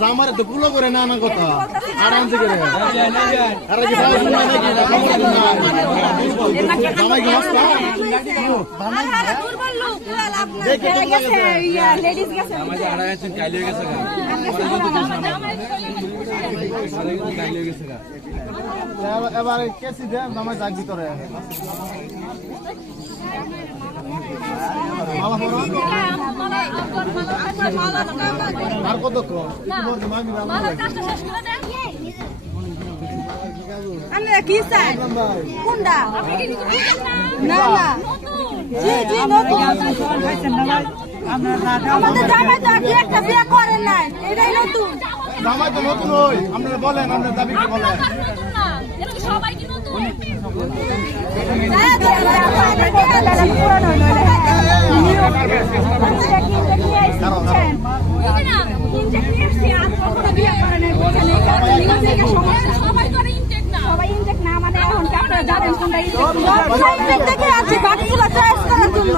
জামারে তো পুলো করে না না কথা আরাম থেকে রে আরে কি ভাই শুনা নাকি জামাই কি মস্ত আরে দুর্বল লোক দেখে গেছে ইয়া লেডিস গেছে আমাদের আড়াই আছেন কাইলে গেছে গা কাইলে গেছে গা এবার কেসি দে জামাই যাক ভিতরে আর কত কি চাই কোনটা না না জি জি নতুন আমাদের জামাই তো আগে একটা বিয়ে করেন নাই এটাই নতুন জামাই তো নতুন হই আপনারা বলেন আপনার দাবি কি বলেন সবাই কি নতুন সবাই ইনটেক না মানে এখন আপনারা জানেন কোনটা ইনটেক দেখে আছে বাকি চয়েস করার জন্য